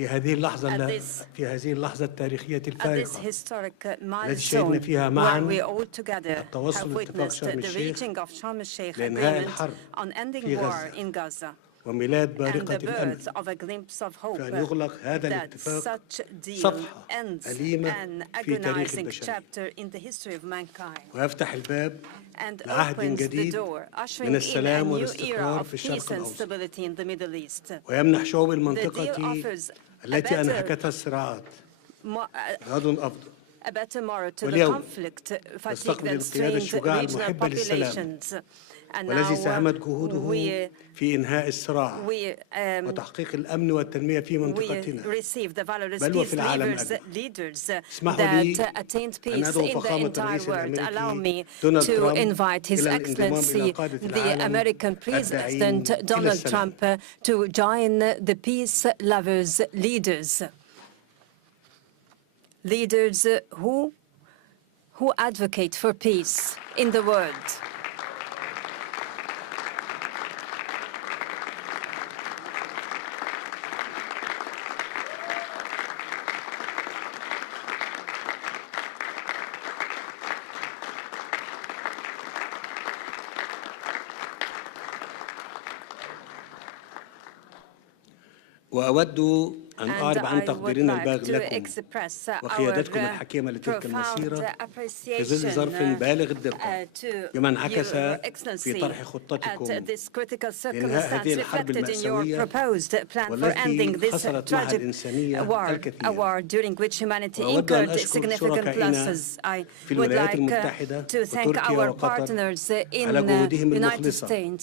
في هذه اللحظة التاريخية الفارقة التي شهدنا فيها معا التوصل لاتفاق شرم الشيخ لإنهاء الحرب في غزة وميلاد بارقة الأمل، فأن يغلق هذا الاتفاق صفحة أليمة في تاريخ البشرية ويفتح الباب لعهد جديد من السلام والاستقرار في الشرق الأوسط، ويمنح شعوب المنطقة التي أنهكتها الصراعات غد أفضل. واليوم تستقبل القيادة الشجاعة المحبة للسلام والذي ساهمت جهوده في إنهاء الصراع وتحقيق الأمن والتنمية في منطقتنا بل وفي العالم أجمع. اسمحوا لي أن أدعو فخامة الرئيس الأمريكي دونالد ترامب إلى الانضمام إلى قادة العالم الداعين إلى السلام. to join the peace lovers leaders who advocate for peace in the world. وأود أن أعرب عن تقديرنا البالغ لكم وقيادتكم الحكيمة لتلك المسيرة في ظل ظرف بالغ الدقة بما انعكس في طرح خطتكم لإنهاء هذه الحرب المأساوية والتي خسرت معها الإنسانية الكثير. وأود أن أشكر شركائنا في الولايات المتحدة وتركيا وقطر على جهودهم المخلصة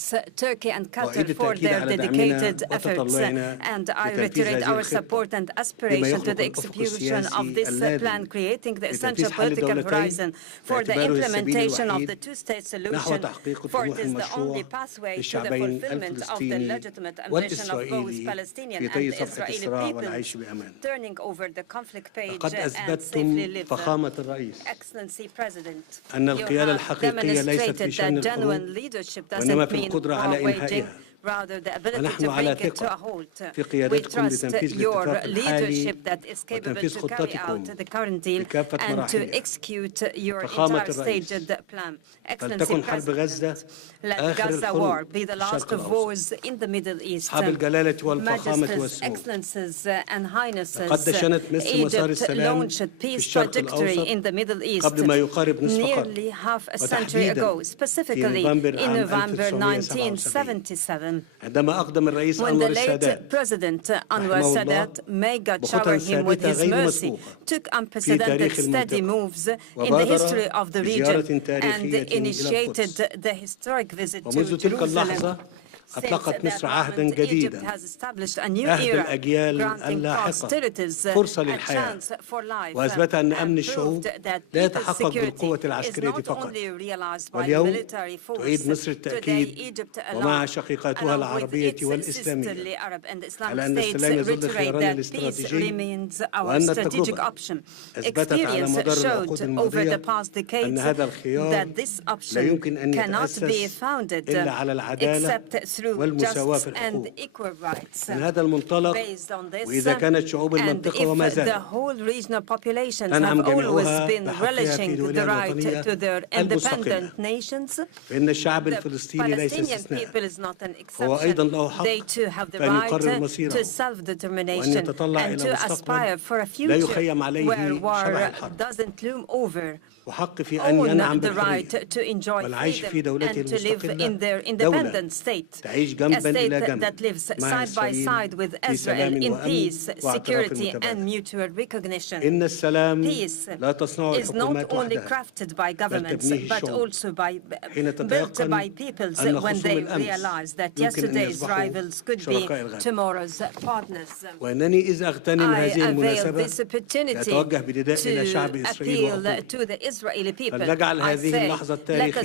وأعيد التأكيد على دعمنا وتطلعنا لتنفيذ هذه الخطة support and aspiration to the execution of this plan, creating the essential political horizon for the implementation of the two-state solution, for it is the only pathway to the fulfillment of the legitimate ambition of both Palestinian and Israeli peoples, turning over the conflict page and safely live. Excellency President, you have demonstrated that genuine leadership doesn't mean war waging, rather the ability to bring it to a halt. We trust your leadership that is capable to carry out the current deal and to execute your entire staged plan. Excellency President, let Gaza war be the last of wars in the Middle East. Majesties, Excellencies and Highnesses, Egypt launched peace trajectory in the Middle East nearly half a century ago, specifically in November 1977. When the late President Anwar Sadat, may God shower him with his mercy, took unprecedented steady moves in the history of the region and initiated the historic visit to Jerusalem. أطلقت مصر عهداً جديداً عهد الأجيال اللاحقة فرصة للحياة وأثبت أن أمن الشعوب لا يتحقق بالقوة العسكرية فقط. واليوم تعيد مصر التأكيد ومع شقيقاتها العربية والإسلامية على أن السلام يظل خيارنا الاستراتيجي وأن التجربة أثبتت على مدار العقود الماضية أن هذا الخيار لا يمكن أن يتأسس إلا على العدالة والمساواة في الحقوق. من هذا المنطلق وإذا كانت شعوب المنطقة وما زالت تنعم جميعها بحقها في دولها الوطنية المستقلة، فإن الشعب الفلسطيني ليس استثناء، هو أيضا له حق أن يقرر مصيره وأن يتطلع إلى مستقبل لا يخيم عليه شرع الحرب، وحق في أن ينعم بالحرية والعيش في دولته المستقلة دولة تعيش جنباً إلى جنب مع إسرائيل في سلام وأمن واعتراف متبادل. إن السلام لا تصنعه الحكومات وحدها بل تبنيه الشعوب حين تتيقن أن خصوم الأمس يمكن أن يصبحوا شركاء الغد. وأنني إذا أغتنم هذه المناسبة أتوجه بنداء إلى شعب إسرائيل وحكومته فلنجعل هذه اللحظة التاريخية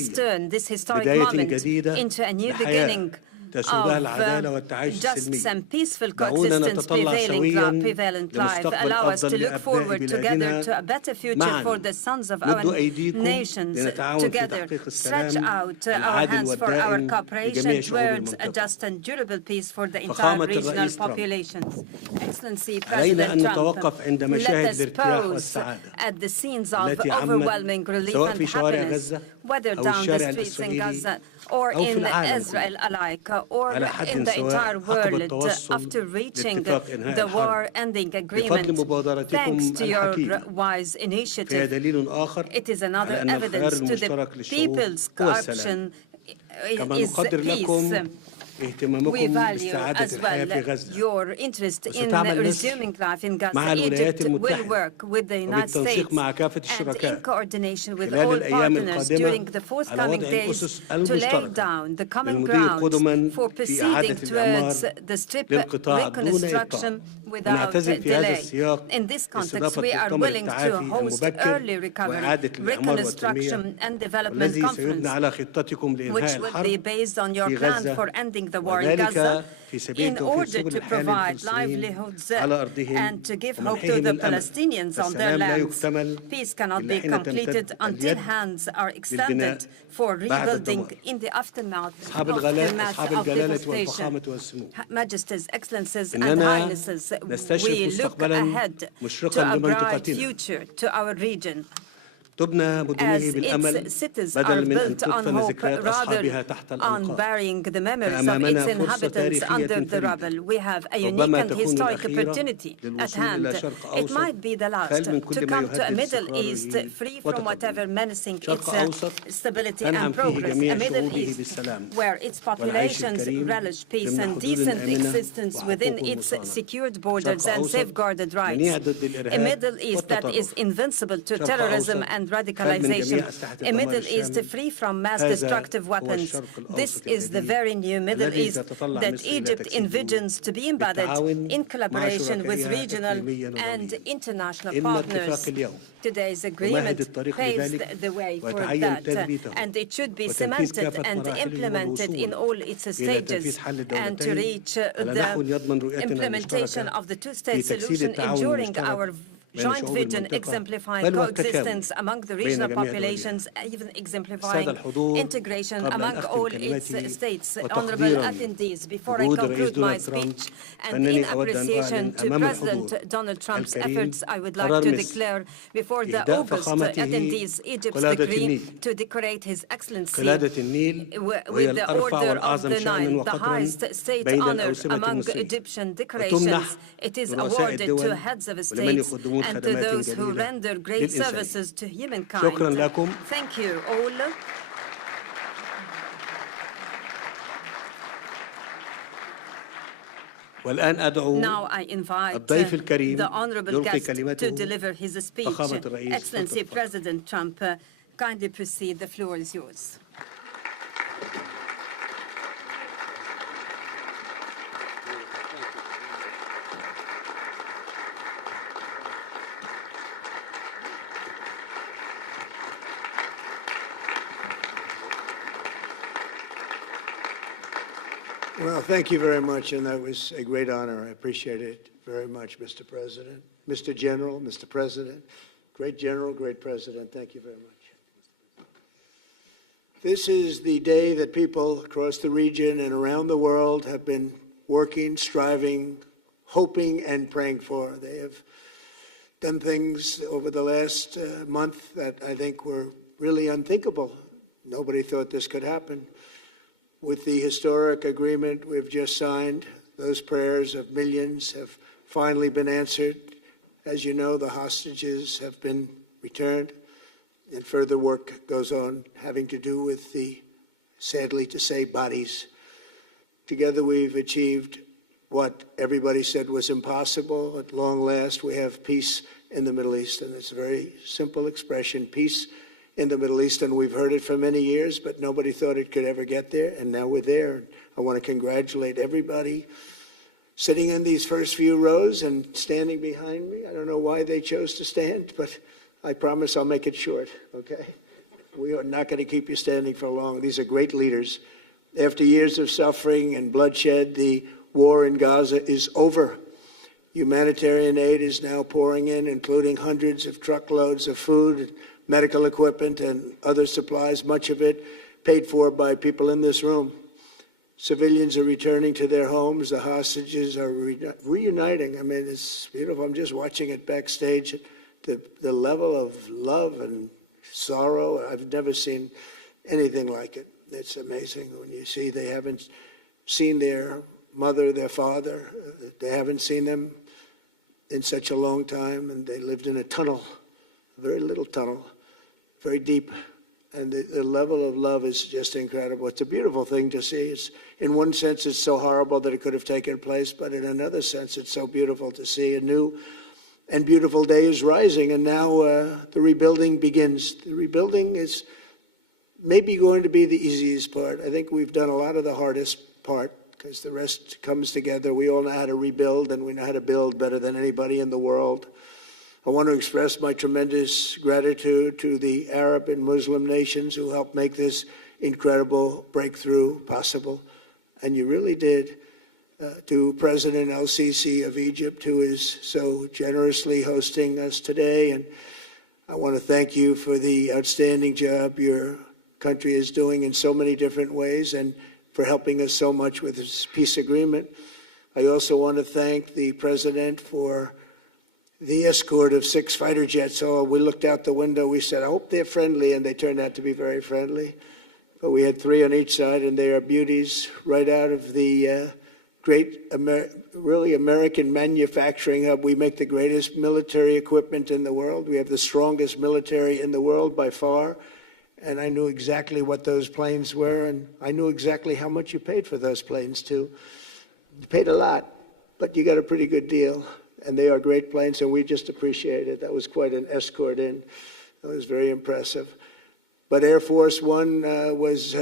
بداية جديدة لحياة تسودها العدالة والتعايش السلمي. justice and peaceful دعونا coexistence نتطلع prevailing سويا life. لمستقبل Allow us to أفضل look forward لأبناء together to a بلادنا better future معا. for the sons of our مدوا أيديكم nations لنتعاون في together. تحقيق Stretch السلام out our العادل hands for our والدائم cooperation لجميع شعوب towards a المنطقة. just and durable peace for the entire فخامة regional الرئيس ترامب، populations. Excellency علينا أن President Trump, نتوقف عند let مشاهد us الارتياح pause والسعادة at the scenes of التي overwhelming عمت relief سواء and في شوارع happiness, غزة whether أو down the الشارع streets in الإسرائيلي Gaza or أو في in العالم Israel كله alike, or على in حد the entire سواء عقب world التوصل after reaching لاتفاق إنهاء the الحرب war-ending بفضل agreement. Thanks مبادرتكم to your الحكيمة. wise فهي initiative, دليل آخر it is another على أن الخيار evidence to the المشترك للشعوب people's هو السلام. corruption كما is نقدر لكم peace. We اهتمامكم value باستعادة as الحياة في well غزة. your interest in وستعمل مصر resuming life in Gaza. مع الولايات Egypt will المتحدة work with the United States وبالتنسيق مع كافة and in الشركاء coordination with خلال all الأيام partners during القادمة the على forthcoming وضع days الأسس to lay المشتركة down the common للمضي grounds قدما for في proceeding إعادة الإعمار towards the strip للقطاع دون reconstruction إبطاء. without ونعتزم في هذا delay. السياق In this context, استضافة we are مؤتمر willing to التعافي host المبكر early recovery, وإعادة الإعمار والتنمية reconstruction and development والذي conference, سيبنى على خطتكم which لإنهاء will be الحرب based on your في plan غزة for ending the war in Gaza وذلك في سبيل in توفير order سبل to الحياة provide للفلسطينيين livelihoods على أرضهم and to give hope to ومنحهم the الأمل. Palestinians on their السلام لا lands. يكتمل Peace cannot إلا be حين completed تمتد until اليد hands are للبناء extended for بعد rebuilding الدمار. in the aftermath أصحاب of الجلالة devastation. والفخامة والسمو، Majesties, Excellencies, and إننا Highnesses, نستشرف we look مستقبلا ahead مشرقا to a bright لمنطقتنا. future to our region, تبنى مدنه as بالأمل its cities are بدل من أن built on تدفن hope ذكريات rather أصحابها تحت on الأنقاض. burying the memories of فأمامنا its فرصة inhabitants تاريخية under the فريدة rubble. We have a unique ربما and تكون historic الأخيرة opportunity at للوصول hand. إلى شرق It أوسط might be the last خال من to كل ما come to a يهدد Middle East استقراره free from whatever وتقدمه. menacing its شرق أوسط stability تنعم and فيه progress. جميع A Middle شعوبه East بالسلام where its والعيش populations الكريم relish peace ضمن and حدود decent آمنة existence within وحقوق its مصانة. secured borders شرق and أوسط safeguarded rights. منيع ضد A الإرهاب Middle East that is والتطرف. invincible to شرق terrorism أوسط and خال من radicalization. جميع أسلحة A الدمار Middle East الشامل. free from mass هذا destructive هو weapons. الشرق This الأوسط is the الجديد very new Middle الذي East تتطلع that مصر إلى Egypt تجسيده envisions to be embedded بالتعاون in مع collaboration with شركائها regional إقليميا and ودوليا. international إن اتفاق partners. اليوم Today's يمهد agreement الطريق paves لذلك the way for ويتعين that, تثبيته and it should be وتنفيذ cemented كافة and مراحله implemented in والوصول all its إلى تنفيذ stages, حل and to الدولتين reach على نحو the يضمن رؤيتنا implementation المشتركة of the في two-state تجسيد solution, التعاون ensuring our المشترك بين joint شعوب vision المنطقة exemplifying بل والتكامل coexistence among the بين regional جميع populations, دولها. even السادة exemplifying الحضور integration قبل أن among أختم all its كلمتي states. Honorable وتقديرا attendees, before I لجهود الرئيس conclude my دونالد ترامب speech, and in فإنني أود أن appreciation أعلن to أمام الحضور President Donald Trump's الكريم efforts, I would like قرار to مصر declare before the إهداء august فخامته attendees Egypt's قلادة decree النيل. to decorate His Excellency قلادة النيل وهي with the الأرفع Order of والأعظم the شأنا Nile, the وقدرا highest state بين honor الأوسمة among المصرية. Egyptian وتمنح decorations. It is لرؤساء awarded to الدول heads of ولمن states يقدمون and to خدمات those who جليلة render great للإنسان. services to humankind. شكرا لكم. Thank you all. والآن أدعو Now I invite الضيف الكريم the honorable يلقي guest to كلمته deliver his speech. فخامة الرئيس. Excellency President Trump, kindly proceed. The floor is yours. Well, thank you very much, and that was a great honor. I appreciate it very much, Mr. President. Mr. General, Mr. President, great General, great President, thank you very much. This is the day that people across the region and around the world have been working, striving, hoping, and praying for. They have done things over the last month that I think were really unthinkable. Nobody thought this could happen. With the historic agreement we've just signed, those prayers of millions have finally been answered. As you know, the hostages have been returned, and further work goes on having to do with the, sadly to say, bodies. Together we've achieved what everybody said was impossible. At long last, we have peace in the Middle East, and it's a very simple expression, peace in the Middle East, and we've heard it for many years, but nobody thought it could ever get there, and now we're there. I want to congratulate everybody sitting in these first few rows and standing behind me. I don't know why they chose to stand, but I promise I'll make it short, okay? We are not going to keep you standing for long. These are great leaders. After years of suffering and bloodshed, the war in Gaza is over. Humanitarian aid is now pouring in, including hundreds of truckloads of food, medical equipment, and other supplies, much of it paid for by people in this room. Civilians are returning to their homes. The hostages are reuniting. I mean, it's beautiful. I'm just watching it backstage. The level of love and sorrow, I've never seen anything like it. It's amazing when you see they haven't seen their mother, their father. They haven't seen them in such a long time, and they lived in a tunnel, a very little tunnel, very deep. And the level of love is just incredible. It's a beautiful thing to see. It's, in one sense, it's so horrible that it could have taken place, but in another sense, it's so beautiful to see. A new and beautiful day is rising, and now the rebuilding begins. The rebuilding is maybe going to be the easiest part. I think we've done a lot of the hardest part, because the rest comes together. We all know how to rebuild, and we know how to build better than anybody in the world. I want to express my tremendous gratitude to the Arab and Muslim nations who helped make this incredible breakthrough possible. And you really did. To President El-Sisi of Egypt, who is so generously hosting us today. And I want to thank you for the outstanding job your country is doing in so many different ways, and for helping us so much with this peace agreement. I also want to thank the President for the escort of 6 fighter jets. Oh, we looked out the window, we said, I hope they're friendly, and they turned out to be very friendly. But we had 3 on each side, and they are beauties right out of the really American manufacturing hub. We make the greatest military equipment in the world. We have the strongest military in the world by far. And I knew exactly what those planes were, and I knew exactly how much you paid for those planes, too. You paid a lot, but you got a pretty good deal. And they are great planes, and we just appreciate it. That was quite an escort in. That was very impressive. But Air Force One was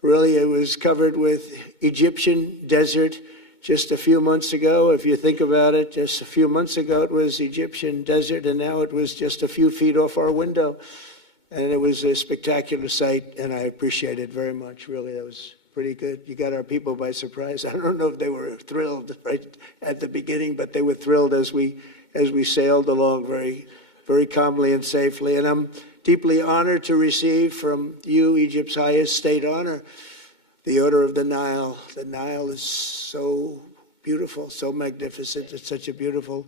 really, it was covered with Egyptian desert just a few months ago. If you think about it, just a few months ago it was Egyptian desert, and now it was just a few feet off our window. And it was a spectacular sight, and I appreciate it very much. Really, that was pretty good. You got our people by surprise. I don't know if they were thrilled right at the beginning, but they were thrilled as we sailed along very, very calmly and safely. And I'm deeply honored to receive from you, Egypt's highest state honor, the Order of the Nile. The Nile is so beautiful, so magnificent. It's such a beautiful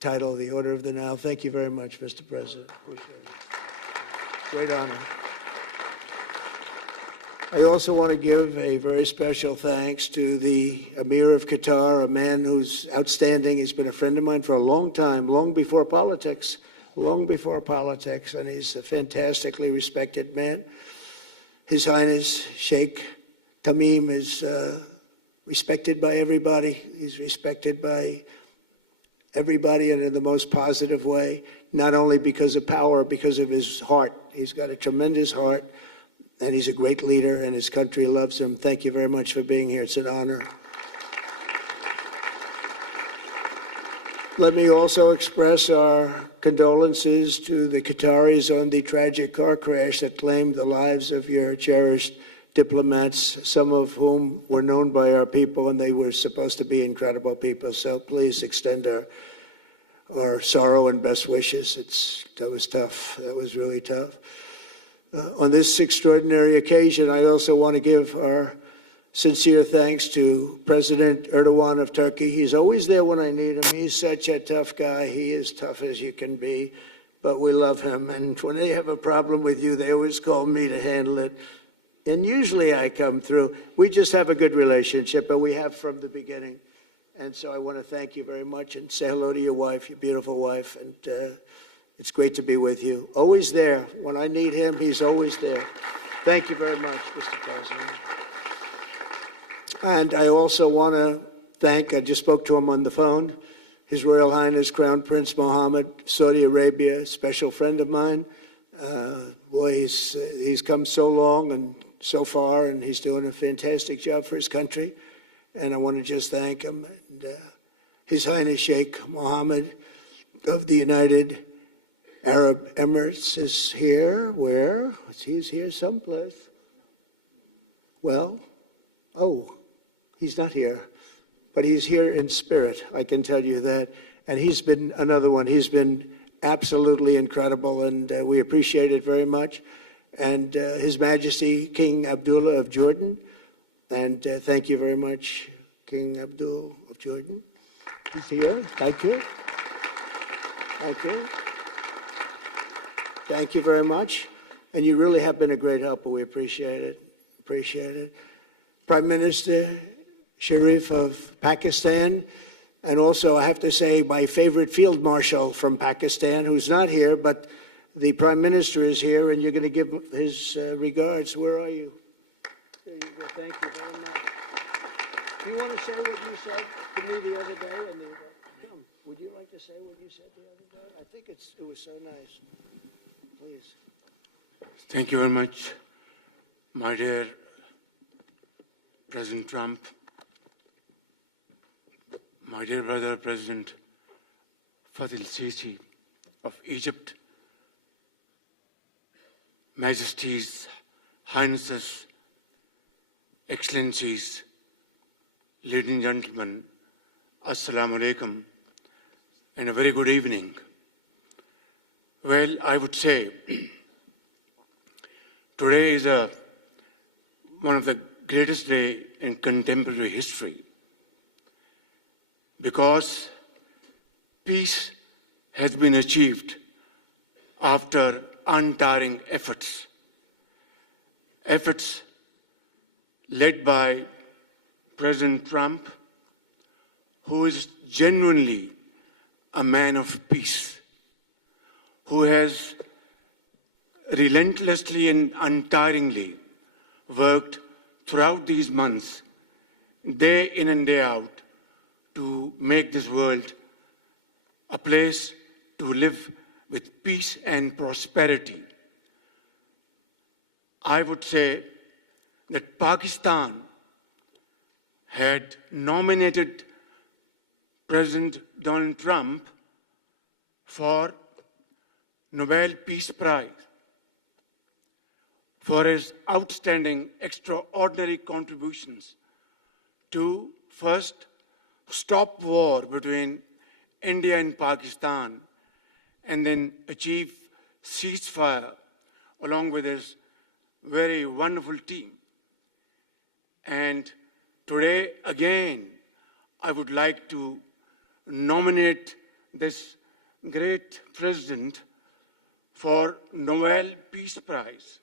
title, the Order of the Nile. Thank you very much, Mr. President. Appreciate it. Great honor. I also want to give a very special thanks to the Emir of Qatar, a man who's outstanding. He's been a friend of mine for a long time, long before politics, and he's a fantastically respected man. His Highness Sheikh Tamim is respected by everybody. He's respected by everybody, and in the most positive way, not only because of power, because of his heart. He's got a tremendous heart, and he's a great leader, and his country loves him. Thank you very much for being here. It's an honor. Let me also express our condolences to the Qataris on the tragic car crash that claimed the lives of your cherished diplomats, some of whom were known by our people, and they were supposed to be incredible people. So please extend our sorrow and best wishes. That was tough. That was really tough. On this extraordinary occasion, I also want to give our sincere thanks to President Erdogan of Turkey. He's always there when I need him. He's such a tough guy. He is tough as you can be, but we love him. And when they have a problem with you, they always call me to handle it. And usually I come through. We just have a good relationship, and we have from the beginning. And so I want to thank you very much and say hello to your wife, your beautiful wife. And it's great to be with you. Always there. When I need him, he's always there. Thank you very much, Mr. President. And I also want to thank, I just spoke to him on the phone, His Royal Highness Crown Prince Mohammed, Saudi Arabia, a special friend of mine. Boy, he's come so long and so far, and he's doing a fantastic job for his country. And I want to just thank him. And His Highness Sheikh Mohammed of the United Arab Emirates is here. Where? He's here someplace. Well, oh, he's not here, but he's here in spirit, I can tell you that. And he's been another one. He's been absolutely incredible, and we appreciate it very much. And His Majesty King Abdullah of Jordan, and thank you very much, King Abdul of Jordan. He's here. Thank you. Thank you. Thank you very much. And you really have been a great helper. We appreciate it. Appreciate it. Prime Minister Sharif of Pakistan, and also I have to say my favorite Field Marshal from Pakistan, who's not here, but the Prime Minister is here, and you're going to give his regards. Where are you? There you go. Thank you very much. Do you want to say what you said to me the other day? Come, would you like to say what you said the other day? I think it was so nice. Please. Thank you very much, my dear President Trump, my dear brother President Fathi al-Sisi of Egypt, Majesties, Highnesses, Excellencies, ladies and gentlemen, Assalamu alaikum, and a very good evening. Well, I would say today is one of the greatest days in contemporary history, because peace has been achieved after untiring efforts led by President Trump, who is genuinely a man of peace, who has relentlessly and untiringly worked throughout these months, day in and day out, to make this world a place to live with peace and prosperity. I would say that Pakistan had nominated President Donald Trump for Nobel Peace Prize for his outstanding, extraordinary contributions to first stop war between India and Pakistan, and then achieve ceasefire along with his very wonderful team. And today, again, I would like to nominate this great president for Nobel Peace Prize,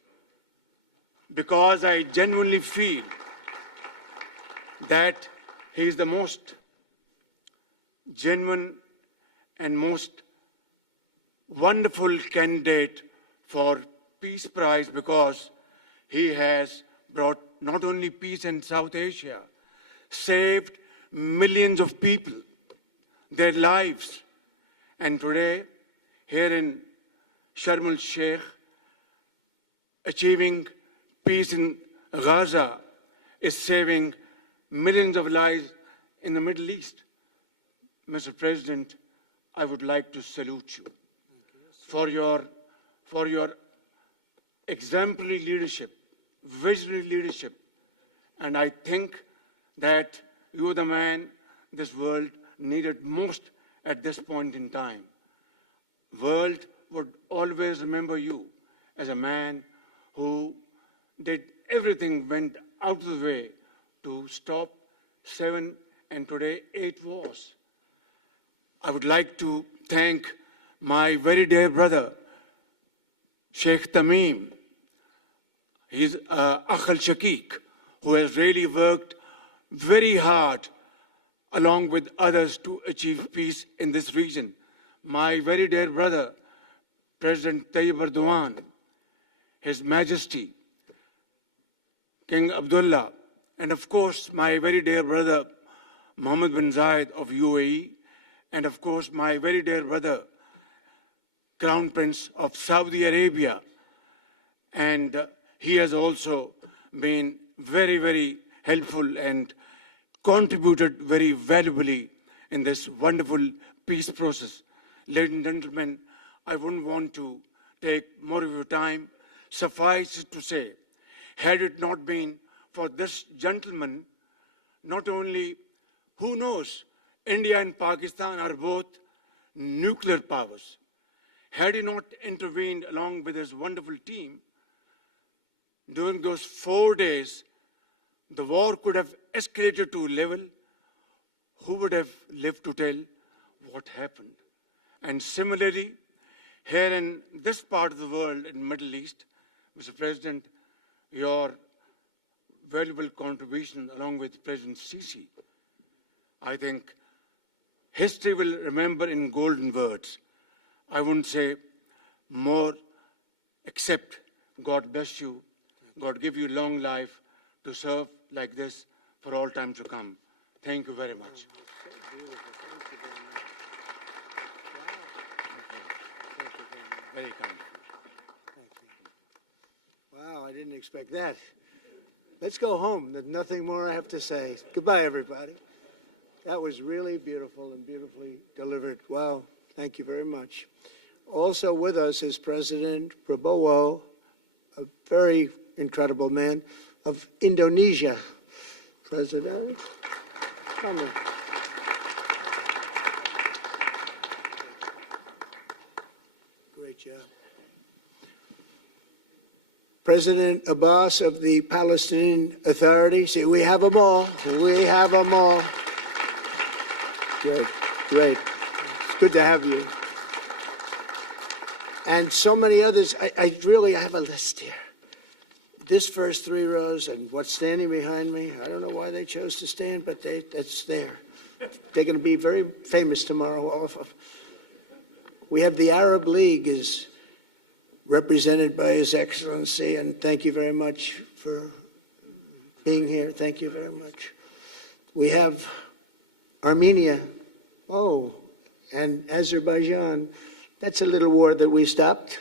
because I genuinely feel that he is the most genuine and most wonderful candidate for Peace Prize, because he has brought not only peace in South Asia, saved millions of people, their lives. And today, here in Sharm el-Sheikh, achieving peace in Gaza is saving millions of lives in the Middle East. Mr. President, I would like to salute you for your exemplary leadership, visionary leadership. And I think that you are the man this world needed most at this point in time. World would always remember you as a man who did everything, went out of the way to stop 7 and today 8 wars. I would like to thank my very dear brother, Sheikh Tamim. He's Akh al-Shakik, who has really worked very hard along with others to achieve peace in this region. My very dear brother, President Tayyip Erdogan, His Majesty, King Abdullah, and of course, my very dear brother, Mohammed bin Zayed of UAE, and of course, my very dear brother, Crown Prince of Saudi Arabia. And he has also been very, very helpful and contributed very valuably in this wonderful peace process. Ladies and gentlemen, I wouldn't want to take more of your time. Suffice it to say, had it not been for this gentleman, not only, who knows, India and Pakistan are both nuclear powers. Had he not intervened along with his wonderful team, during those 4 days, the war could have escalated to a level. Who would have lived to tell what happened? And similarly, here in this part of the world, in the Middle East, Mr. President, your valuable contribution along with President Sisi, I think history will remember in golden words. I wouldn't say more, except God bless you, God give you long life to serve like this for all time to come. Thank you very much. Very kind. Wow, I didn't expect that. Let's go home. There's nothing more I have to say. Goodbye, everybody. That was really beautiful and beautifully delivered. Wow, thank you very much. Also with us is President Prabowo, a very incredible man, of Indonesia. President, come in. Great job. President Abbas of the Palestinian Authority. See, we have them all. We have them all. Great, great. It's good to have you. And so many others. I really have a list here. This first 3 rows and what's standing behind me, I don't know why they chose to stand, but that's there. They're going to be very famous tomorrow, all of them. We have the Arab League is represented by His Excellency, and thank you very much for being here. Thank you very much. We have Armenia, and Azerbaijan. That's a little war that we stopped.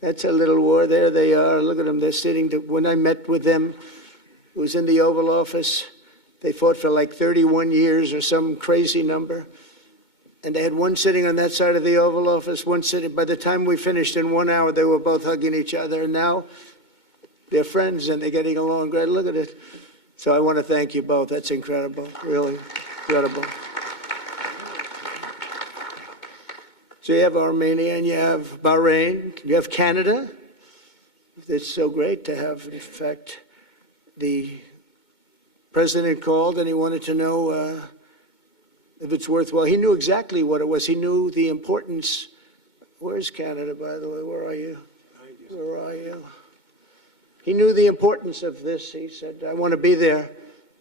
That's a little war. There they are. Look at them. They're sitting. When I met with them, it was in the Oval Office. They fought for like 31 years or some crazy number. And they had one sitting on that side of the Oval Office, one sitting. By the time we finished in 1 hour, they were both hugging each other. And now they're friends and they're getting along great. Look at it. So I want to thank you both. That's incredible. Really incredible. So you have Armenia and you have Bahrain, you have Canada. It's so great to have, in fact, the president called and he wanted to know if it's worthwhile. He knew exactly what it was. He knew the importance. Where's Canada, by the way? Where are you? Where are you? He knew the importance of this. He said, I want to be there.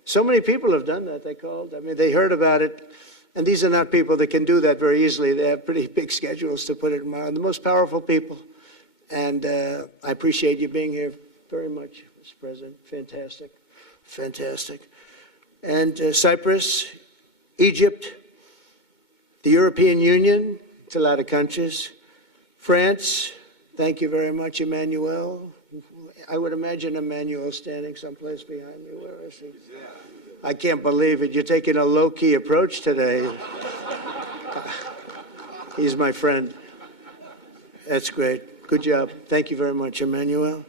So many people have done that. They called. I mean, they heard about it. And these are not people that can do that very easily. They have pretty big schedules to put it on. The most powerful people. And I appreciate you being here very much, Mr. President. Fantastic. Fantastic. And Cyprus, Egypt, the European Union, it's a lot of countries. France, thank you very much, Emmanuel. I would imagine Emmanuel standing someplace behind me. Where is he? I can't believe it. You're taking a low-key approach today. He's my friend. That's great. Good job. Thank you very much, Emmanuel.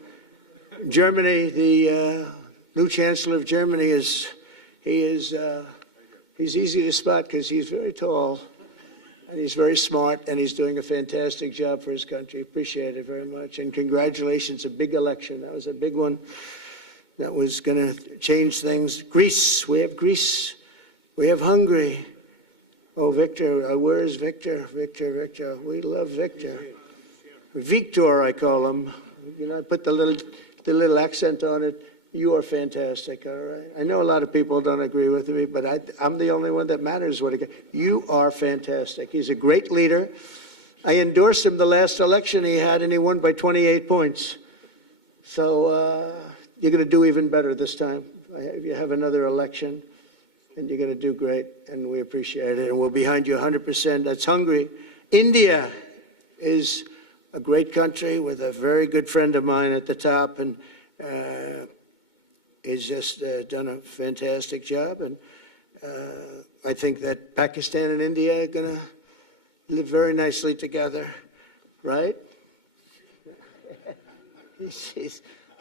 Germany, the new Chancellor of Germany he's easy to spot because he's very tall and he's very smart and he's doing a fantastic job for his country. Appreciate it very much. And congratulations, a big election. That was a big one. That was going to change things. Greece, we have Greece. We have Hungary. Oh, Victor, where is Victor? Victor. We love Victor. Victor, I call him. You know, I put the little accent on it. You are fantastic, all right? I know a lot of people don't agree with me, but I'm the only one that matters. You are fantastic. He's a great leader. I endorsed him the last election he had, and he won by 28 points. So, you're going to do even better this time. You have another election, and you're going to do great, and we appreciate it, and we're behind you 100%. That's Hungary. India is a great country with a very good friend of mine at the top, and he's just done a fantastic job, and I think that Pakistan and India are going to live very nicely together, right?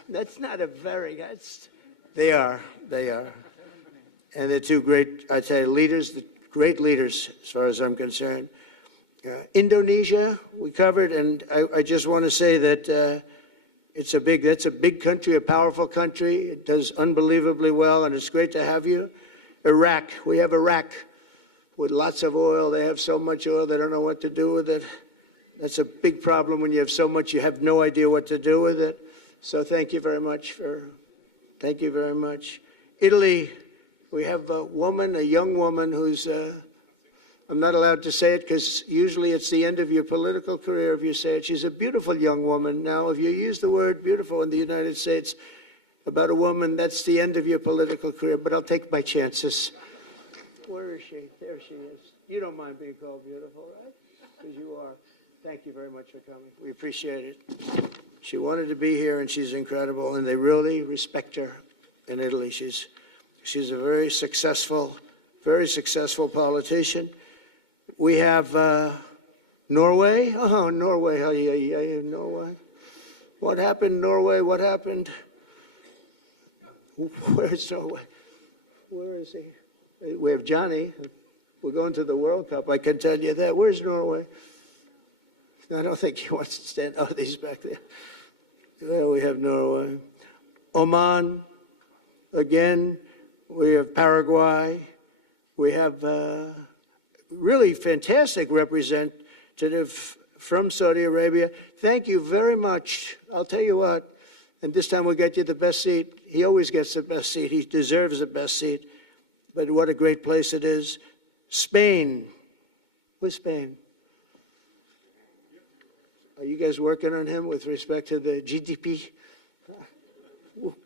That's not a very, They are. They are. And they're two great, I'd say, leaders, great leaders as far as I'm concerned. Indonesia, we covered, and I just want to say that that's a big country, a powerful country. It does unbelievably well, and it's great to have you. Iraq, we have Iraq with lots of oil. They have so much oil, they don't know what to do with it. That's a big problem when you have so much, you have no idea what to do with it. So thank you very much thank you very much. Italy, we have a young woman who's, I'm not allowed to say it because usually it's the end of your political career if you say it. She's a beautiful young woman. Now, if you use the word beautiful in the United States about a woman, that's the end of your political career, but I'll take my chances. Where is she? There she is. You don't mind being called beautiful, right? Because you are. Thank you very much for coming. We appreciate it. She wanted to be here, and she's incredible, and they really respect her in Italy. She's a very successful politician. We have Norway. Oh, Norway. Norway. What happened, Norway? What happened? Where's Norway? Where is he? We have Johnny. We're going to the World Cup. I can tell you that. Where's Norway? I don't think he wants to stand. Oh, he's back there. There we have Norway. Oman. Again, we have Paraguay. We have really fantastic representative from Saudi Arabia. Thank you very much. I'll tell you what, and this time we'll get you the best seat. He always gets the best seat. He deserves the best seat. But what a great place it is. Spain. Where's Spain? Are you guys working on him with respect to the GDP?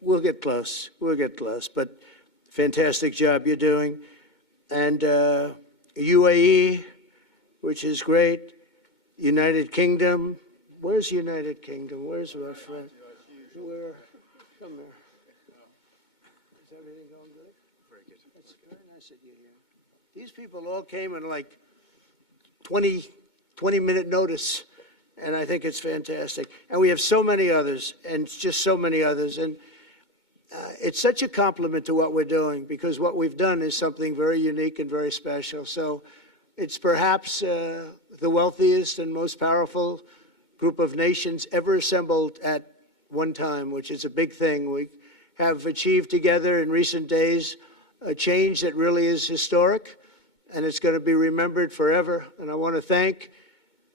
We'll get close. We'll get close. But fantastic job you're doing. And UAE, which is great. United Kingdom. Where's United Kingdom? Where's my friend? Where? Come here. Is everything going good? Very good. That's very nice of you here. These people all came in like 20-minute notice. And I think it's fantastic. And we have so many others, and just so many others. And it's such a compliment to what we're doing, because what we've done is something very unique and very special. So it's perhaps the wealthiest and most powerful group of nations ever assembled at one time, which is a big thing. We have achieved together in recent days a change that really is historic, and it's going to be remembered forever. And I want to thank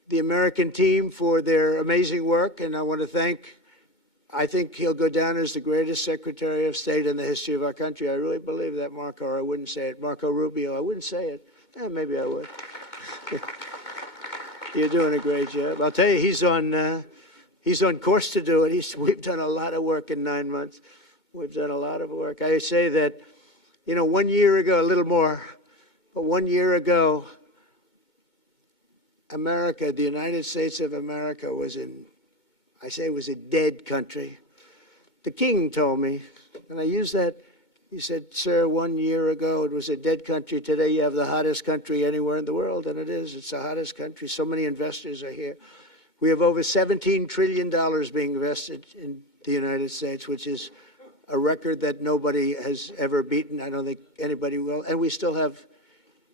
the American team for their amazing work, and I want to thank, I think he'll go down as the greatest Secretary of State in the history of our country. I really believe that, Marco, or I wouldn't say it. Marco Rubio, I wouldn't say it. Maybe I would. You're doing a great job. I'll tell you, he's on course to do it. We've done a lot of work in 9 months. We've done a lot of work. I say that, 1 year ago, a little more, but 1 year ago, America, the United States of America was a dead country. The king told me, and I use that, he said, sir, 1 year ago it was a dead country. Today you have the hottest country anywhere in the world, and it is. It's the hottest country. So many investors are here. We have over $17 trillion being invested in the United States, which is a record that nobody has ever beaten. I don't think anybody will. And we still have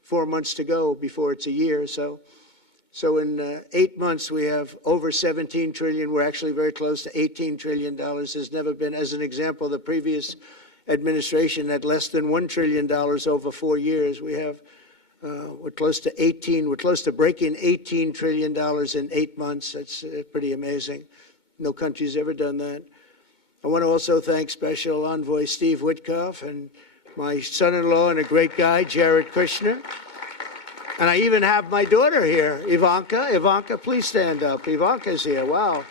4 months to go before it's a year. So in 8 months, we have over 17 trillion. We're actually very close to $18 trillion. There's never been, as an example, the previous administration had less than $1 trillion over 4 years. We have, we're close to breaking $18 trillion in 8 months. That's pretty amazing. No country's ever done that. I want to also thank Special Envoy Steve Witkoff and my son-in-law and a great guy, Jared Kushner. And I even have my daughter here, Ivanka. Ivanka, please stand up. Ivanka's here. Wow.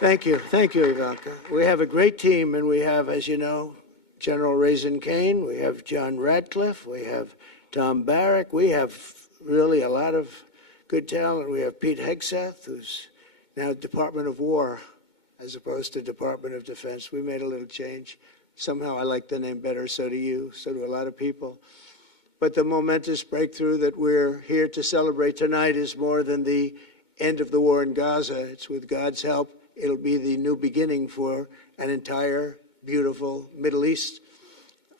Thank you. Thank you, Ivanka. We have a great team, and we have, as you know, General Raisin Kane. We have John Radcliffe. We have Tom Barrack. We have really a lot of good talent. We have Pete Hegseth, who's now Department of War as opposed to Department of Defense. We made a little change. Somehow I like the name better, so do you, so do a lot of people. But the momentous breakthrough that we're here to celebrate tonight is more than the end of the war in Gaza. It's with God's help it'll be the new beginning for an entire beautiful Middle East.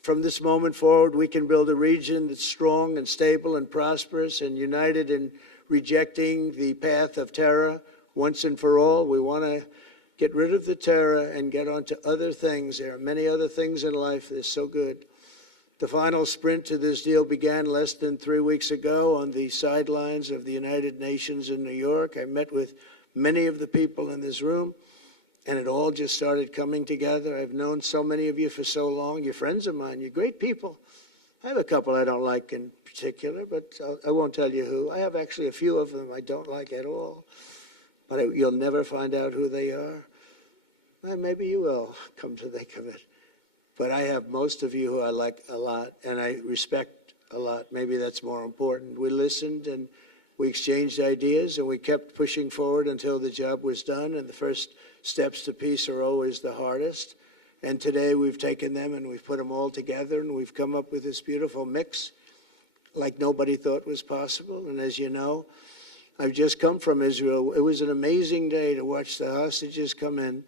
From this moment forward, we can build a region that's strong and stable and prosperous and united in rejecting the path of terror once and for all. We want to get rid of the terror and get on to other things. There are many other things in life that are so good. The final sprint to this deal began less than 3 weeks ago on the sidelines of the United Nations in New York. I met with many of the people in this room, and it all just started coming together. I've known so many of you for so long. You're friends of mine. You're great people. I have a couple I don't like in particular, but I won't tell you who. I have actually a few of them I don't like at all, but you'll never find out who they are. Well, maybe you will, come to think of it. But I have most of you who I like a lot, and I respect a lot. Maybe that's more important. We listened, and we exchanged ideas, and we kept pushing forward until the job was done, and the first steps to peace are always the hardest. And today we've taken them and we've put them all together, and we've come up with this beautiful mix like nobody thought was possible. And as you know, I've just come from Israel. It was an amazing day to watch the hostages come in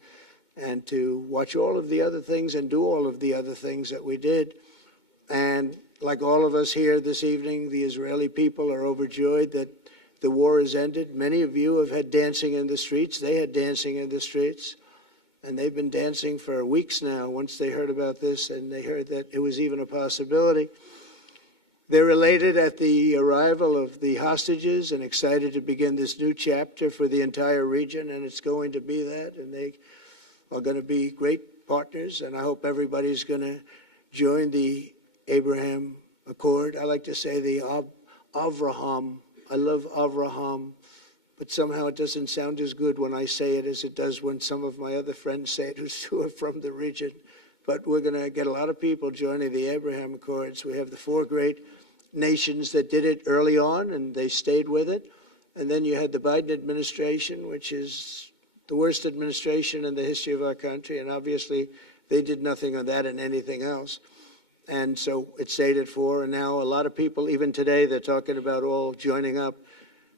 and to watch all of the other things and do all of the other things that we did. And like all of us here this evening, the Israeli people are overjoyed that the war has ended. Many of you have had dancing in the streets. They had dancing in the streets. And they've been dancing for weeks now once they heard about this and they heard that it was even a possibility. They're elated at the arrival of the hostages and excited to begin this new chapter for the entire region, and it's going to be that, and they are going to be great partners, and I hope everybody's going to join the Abraham Accord. I like to say the Avraham. I love Avraham, but somehow it doesn't sound as good when I say it as it does when some of my other friends say it who are from the region. But we're going to get a lot of people joining the Abraham Accords. We have the 4 great nations that did it early on, and they stayed with it. And then you had the Biden administration, which is the worst administration in the history of our country, and obviously they did nothing on that and anything else. And so it stayed at 4, and now a lot of people, even today, they're talking about all joining up.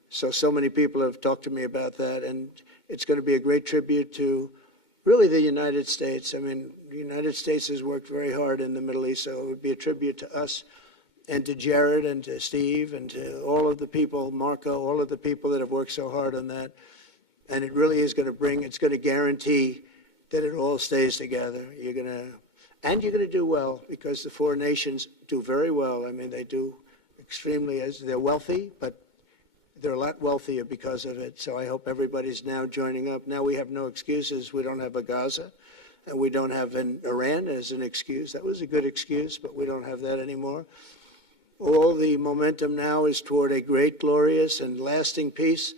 So many people have talked to me about that, and it's going to be a great tribute to really the United States. I mean, the United States has worked very hard in the Middle East, so it would be a tribute to us and to Jared and to Steve and to all of the people, Marco, all of the people that have worked so hard on that. And it really is going to it's going to guarantee that it all stays together. You're going to do well, because the 4 nations do very well. I mean, they do extremely, as they're wealthy, but they're a lot wealthier because of it. So I hope everybody's now joining up. Now we have no excuses. We don't have a Gaza, and we don't have an Iran as an excuse. That was a good excuse, but we don't have that anymore. All the momentum now is toward a great, glorious, and lasting peace.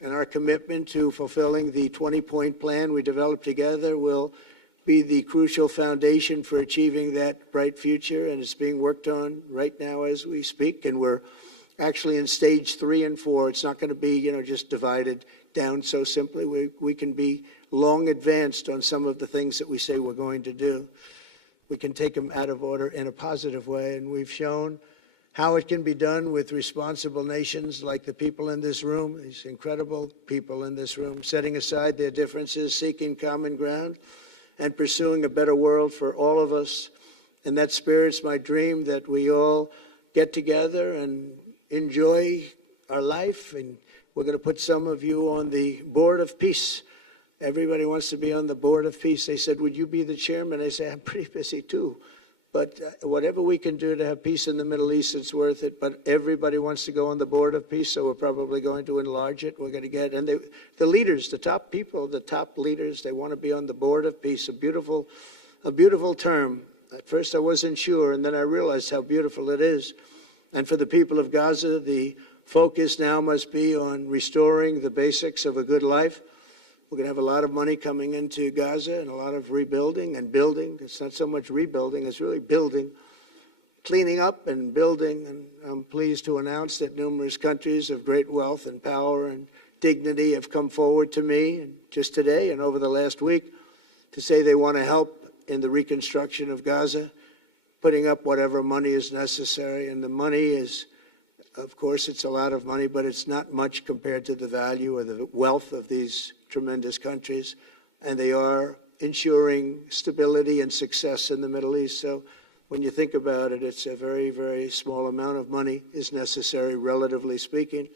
And our commitment to fulfilling the 20-point plan we developed together will be the crucial foundation for achieving that bright future. And it's being worked on right now as we speak. And we're actually in stage 3 and 4. It's not going to be, just divided down so simply. We can be long advanced on some of the things that we say we're going to do. We can take them out of order in a positive way. And we've shown how it can be done with responsible nations like the people in this room, these incredible people in this room, setting aside their differences, seeking common ground, and pursuing a better world for all of us. And that spirit's my dream, that we all get together and enjoy our life. And we're going to put some of you on the Board of Peace. Everybody wants to be on the Board of Peace. They said, would you be the chairman? I say, I'm pretty busy too. But whatever we can do to have peace in the Middle East, it's worth it. But everybody wants to go on the Board of Peace, so we're probably going to enlarge it. We're going to get, and the leaders, the top people, the top leaders, they want to be on the Board of Peace. A beautiful term. At first I wasn't sure, and then I realized how beautiful it is. And for the people of Gaza, the focus now must be on restoring the basics of a good life. We're going to have a lot of money coming into Gaza and a lot of rebuilding and building. It's not so much rebuilding, it's really building, cleaning up and building. And I'm pleased to announce that numerous countries of great wealth and power and dignity have come forward to me, and just today and over the last week, to say they want to help in the reconstruction of Gaza, putting up whatever money is necessary. And the money is, of course, it's a lot of money, but it's not much compared to the value or the wealth of these tremendous countries, and they are ensuring stability and success in the Middle East. So when you think about it, it's a very, very small amount of money is necessary, relatively speaking.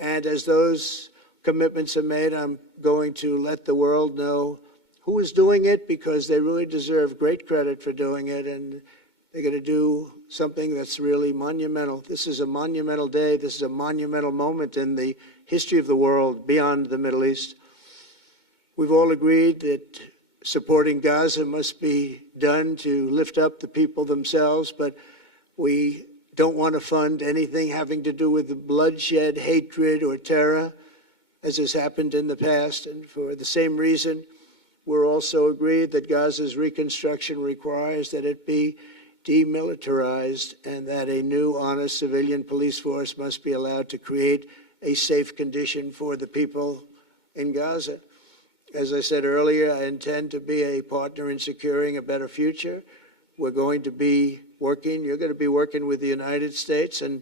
And as those commitments are made, I'm going to let the world know who is doing it, because they really deserve great credit for doing it, and they're going to do something that's really monumental. This is a monumental day. This is a monumental moment in the history of the world beyond the Middle East. We've all agreed that supporting Gaza must be done to lift up the people themselves, but we don't want to fund anything having to do with the bloodshed, hatred, or terror, as has happened in the past. And for the same reason, we're also agreed that Gaza's reconstruction requires that it be demilitarized and that a new, honest civilian police force must be allowed to create a safe condition for the people in Gaza. As I said earlier, I intend to be a partner in securing a better future. We're going to be working, you're going to be working with the United States, and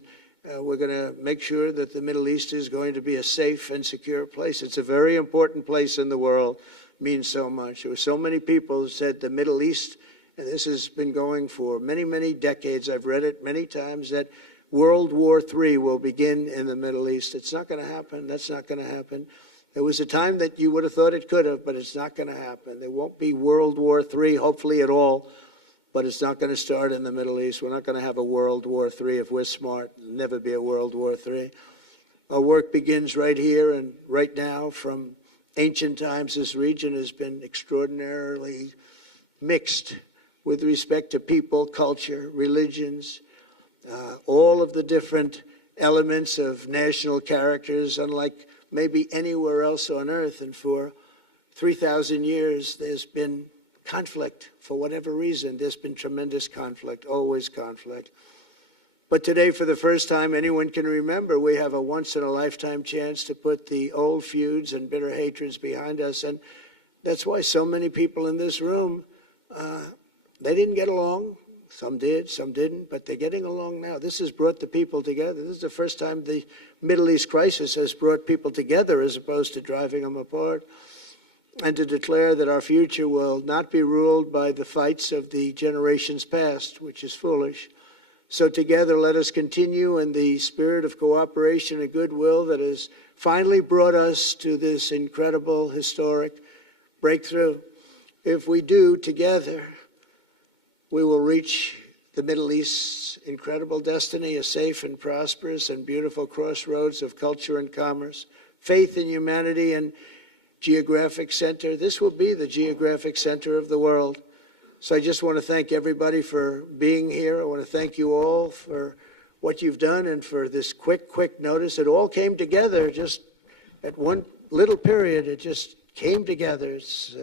we're going to make sure that the Middle East is going to be a safe and secure place. It's a very important place in the world, it means so much. There were so many people who said the Middle East, and this has been going for many, many decades, I've read it many times, that World War III will begin in the Middle East. It's not going to happen. That's not going to happen. There was a time that you would have thought it could have, but it's not going to happen. There won't be World War III, hopefully at all, but it's not going to start in the Middle East. We're not going to have a World War III if we're smart. There'll never be a World War III. Our work begins right here and right now. From ancient times, this region has been extraordinarily mixed with respect to people, culture, religions, all of the different elements of national characters, unlike maybe anywhere else on earth. And for 3,000 years, there's been conflict. For whatever reason, there's been tremendous conflict, always conflict. But today, for the first time anyone can remember, we have a once-in-a-lifetime chance to put the old feuds and bitter hatreds behind us. And that's why so many people in this room, they didn't get along. Some did, some didn't, but they're getting along now. This has brought the people together. This is the first time the Middle East crisis has brought people together as opposed to driving them apart. And to declare that our future will not be ruled by the fights of the generations past, which is foolish. So together, let us continue in the spirit of cooperation and goodwill that has finally brought us to this incredible, historic breakthrough. If we do, together, we will reach the Middle East's incredible destiny, a safe and prosperous and beautiful crossroads of culture and commerce, faith in humanity and geographic center. This will be the geographic center of the world. So I just want to thank everybody for being here. I want to thank you all for what you've done and for this quick notice. It all came together just at one little period. It just came together. It's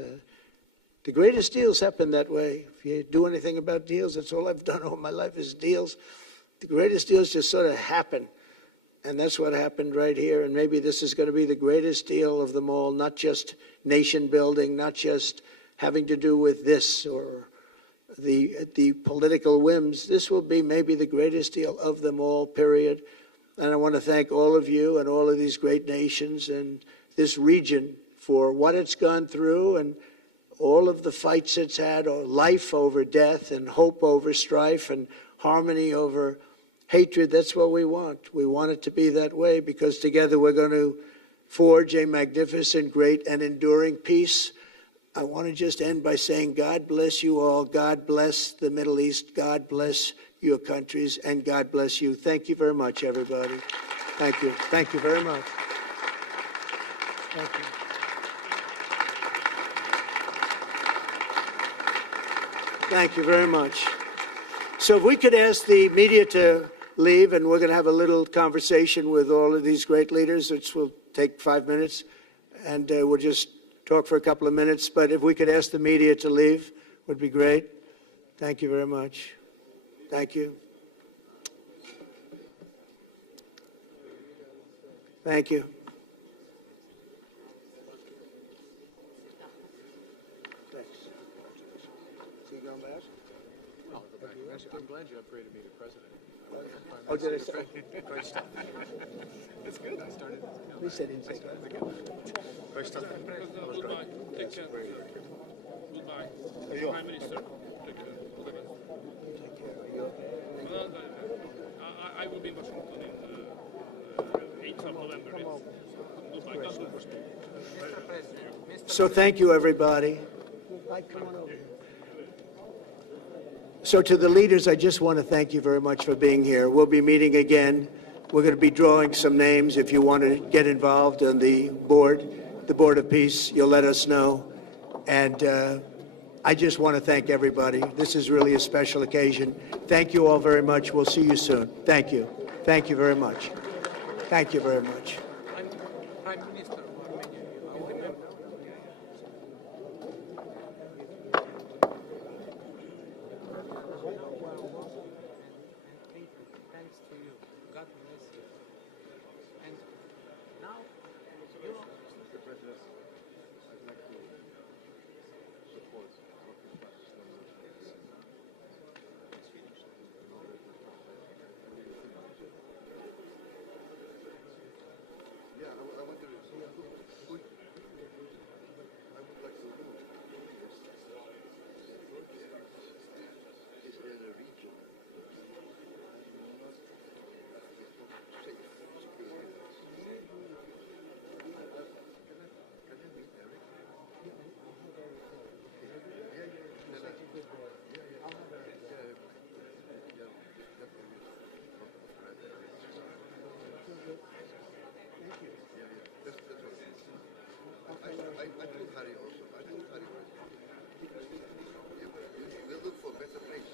the greatest deals happen that way. If you do anything about deals, that's all I've done all my life is deals. The greatest deals just sort of happen. And that's what happened right here. And maybe this is going to be the greatest deal of them all, not just nation building, not just having to do with this or the political whims. This will be maybe the greatest deal of them all, period. And I want to thank all of you and all of these great nations and this region for what it's gone through and all of the fights it's had, or life over death and hope over strife and harmony over hatred. That's what we want. We want it to be that way because together we're going to forge a magnificent, great, and enduring peace. I want to just end by saying God bless you all. God bless the Middle East. God bless your countries. And God bless you. Thank you very much, everybody. Thank you. Thank you very much. Thank you. Thank you very much. So if we could ask the media to leave, and we're going to have a little conversation with all of these great leaders, which will take 5 minutes, and we'll just talk for a couple of minutes. But if we could ask the media to leave, would be great. Thank you very much. Thank you. Thank you. Thanks. Is he going back? No, I'll go back. glad you upgraded me to president. Oh, did I say? Great stuff. It's good. I started. We said in second. Great stuff. That was great. Take care. Goodbye. Prime Minister. Take care. All the best. Well, I will be in Washington in 8th of November. Goodbye. God bless. So thank you, everybody. So to the leaders, I just want to thank you very much for being here. We'll be meeting again. We're going to be drawing some names. If you want to get involved on the Board of Peace, you'll let us know. And I just want to thank everybody. This is really a special occasion. Thank you all very much. We'll see you soon. Thank you. Thank you very much. Thank you very much. Prime Minister of Armenia. I will remember. Thanks to you. God bless you. And now, you know, Mr. President, I'd like to support what the Yeah, I wonder who I would like to know. Is there a region? I told Harry also. I told Harry. We'll look for better place.